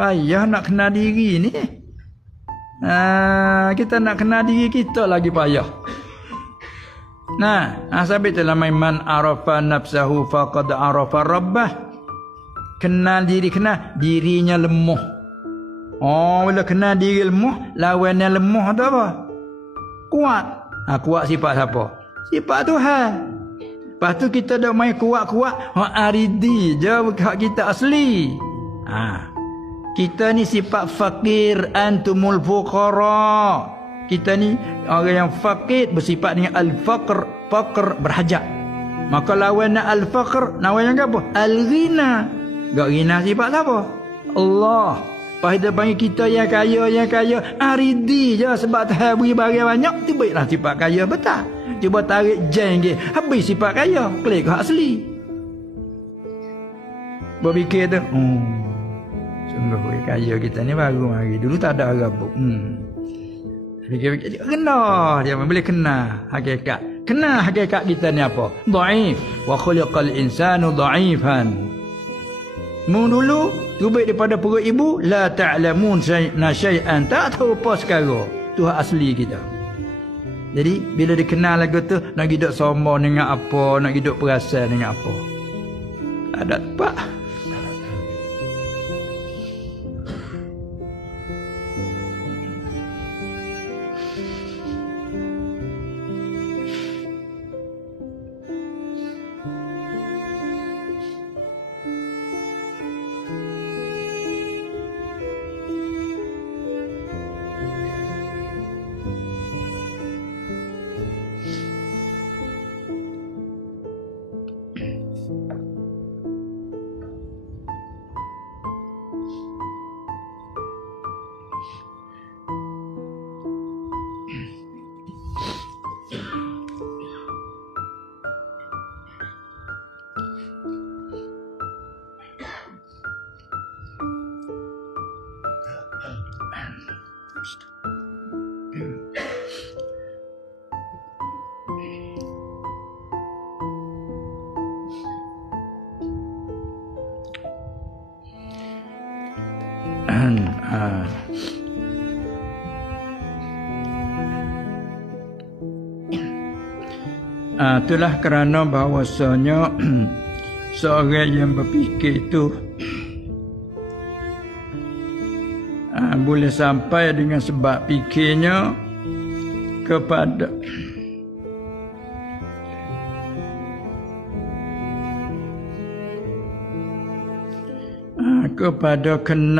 Payah nak kenal diri ni. Kita nak kenal diri kita lagi payah. Sabit dalam man arafa nafsahu faqad arafa rabbah. Kenal dirinya lemah. Bila kenal diri lemah, lawannya lemah tu apa? Kuat. Kuat sifat siapa? Sifat Tuhan. Lepas tu kita dah main kuat-kuat, aridi je hak kita asli. Kita ni sifat fakir, antumul fuqara. Kita ni orang yang fakir bersifat dengan al-faqr, faqr berhajat. Maka lawannya al-faqr, lawannya apa? Al-ghina. Gak ghina sifat siapa? Allah. Pas dia panggil kita yang kaya, aridi je sebab Tuhan beri barang banyak, tu baiklah sifat kaya betul. Cuba tarik jeng ke, habis sifat kaya, klik hak asli. Berfikir tu, sungguh kaya kita ni baru mari. Dulu tak ada rabuk. Fikir-fikir kena dia boleh kena hakikat. Kena hakikat kita ni apa? Dhaif. Wa khuliqal insanu dhaifan. Dulu terbaik daripada perut ibu, la ta'lamun syai'an, tak tahu apa sekarang. Tu hak asli kita. Jadi bila dikenal lagu tu, nak hidup sombong dengan apa, nak hidup perasan dengan apa. Ada tempat. Itulah kerana bahawasanya seorang yang berfikir itu boleh sampai dengan sebab fikirnya kepada kena